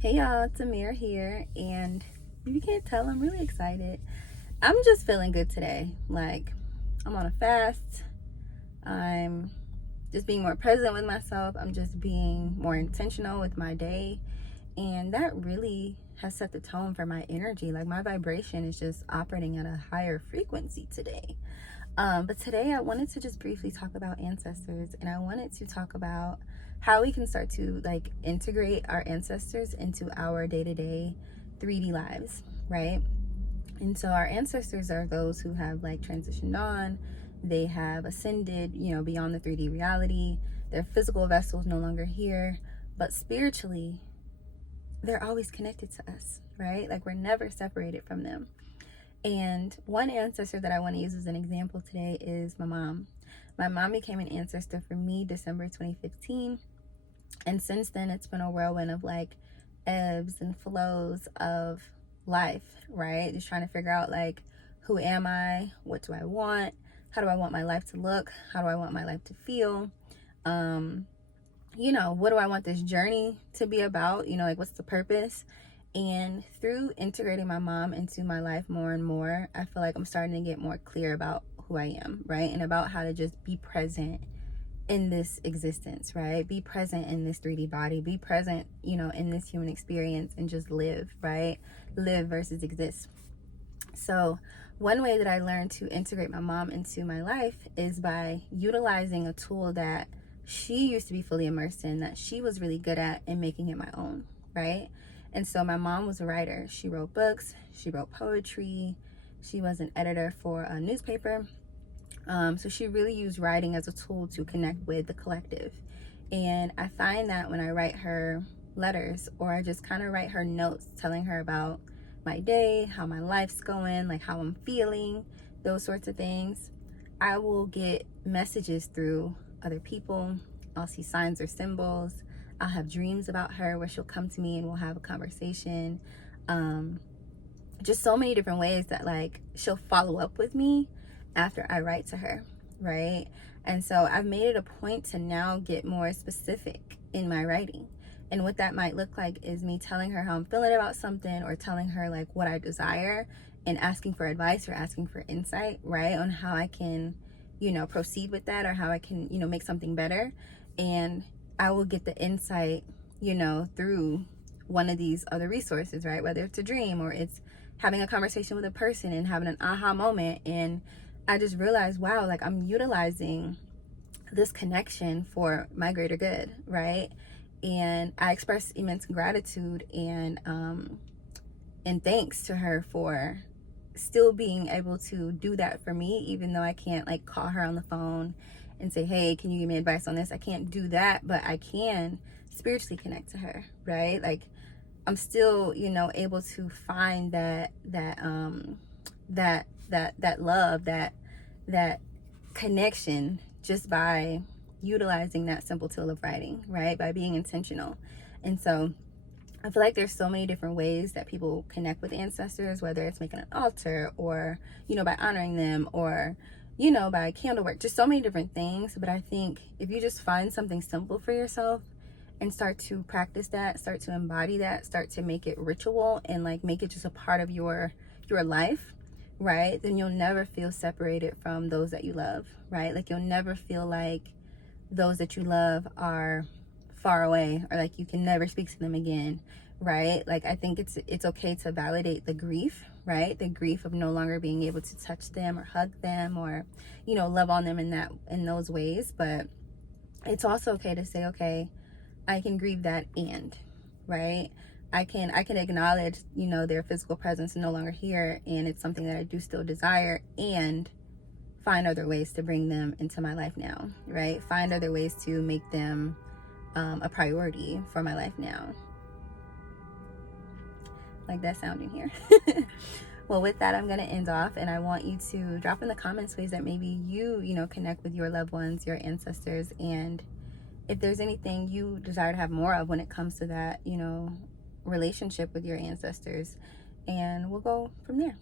Hey y'all, it's Amir here, and if you can't tell, I'm really excited. I'm just feeling good today. Like, I'm on a fast. I'm just being more present with myself. I'm just being more intentional with my day, and that really has set the tone for my energy. Like, my vibration is just operating at a higher frequency today. But today I wanted to just briefly talk about ancestors, and I wanted to talk about how we can start to like integrate our ancestors into our day-to-day 3D lives, right? And so our ancestors are those who have like transitioned on, they have ascended, beyond the 3D reality. Their physical vessel is no longer here, but spiritually, they're always connected to us, right? Like we're never separated from them. And one ancestor that I want to use as an example today is my mom. My mom became an ancestor for me December 2015. And since then, it's been a whirlwind of like ebbs and flows of life, right? Just trying to figure out like, who am I? What do I want? How do I want my life to look? How do I want my life to feel? What do I want this journey to be about? Like what's the purpose? And through integrating my mom into my life more and more, I feel like I'm starting to get more clear about who I am, right? And about how to just be present in this existence, right? Be present in this 3D body, be present, in this human experience, and just live, right? Live versus exist. So, one way that I learned to integrate my mom into my life is by utilizing a tool that she used to be fully immersed in, that she was really good at, and making it my own, right? And so my mom was a writer. She wrote books, she wrote poetry, she was an editor for a newspaper. So she really used writing as a tool to connect with the collective. And I find that when I write her letters, or I just kind of write her notes telling her about my day, how my life's going, like how I'm feeling, those sorts of things, I will get messages through other people. I'll see signs or symbols. I'll have dreams about her where she'll come to me and we'll have a conversation. Just so many different ways that like she'll follow up with me after I write to her, right? And so I've made it a point to now get more specific in my writing. And what that might look like is me telling her how I'm feeling about something, or telling her like what I desire, and asking for advice or asking for insight, right? On how I can, proceed with that, or how I can, make something better. And I will get the insight, through one of these other resources, right? Whether it's a dream or it's having a conversation with a person and having an aha moment. And I just realized, wow, like I'm utilizing this connection for my greater good, right? And I express immense gratitude and thanks to her for still being able to do that for me, even though I can't like call her on the phone and say, hey, can you give me advice on this? I can't do that, but I can spiritually connect to her, right? Like I'm still, able to find that love, that connection, just by utilizing that simple tool of writing, right? By being intentional. And so I feel like there's so many different ways that people connect with ancestors, whether it's making an altar, or, by honoring them, or, by candle work, just so many different things. But I think if you just find something simple for yourself and start to practice that, start to embody that, start to make it ritual, and like make it just a part of your life, right? Then you'll never feel separated from those that you love, right? Like you'll never feel like those that you love are far away, or like you can never speak to them again, right? Like I think it's okay to validate the grief, right? The grief of no longer being able to touch them or hug them, or love on them in those ways. But it's also okay to say, okay, I can grieve that, and right, I can acknowledge their physical presence no longer here, and it's something that I do still desire, and find other ways to bring them into my life now, right? Find other ways to make them a priority for my life now. Like that sound in here. Well, with that, I'm going to end off, and I want you to drop in the comments ways that maybe you connect with your loved ones, your ancestors, and if there's anything you desire to have more of when it comes to that, relationship with your ancestors, and we'll go from there.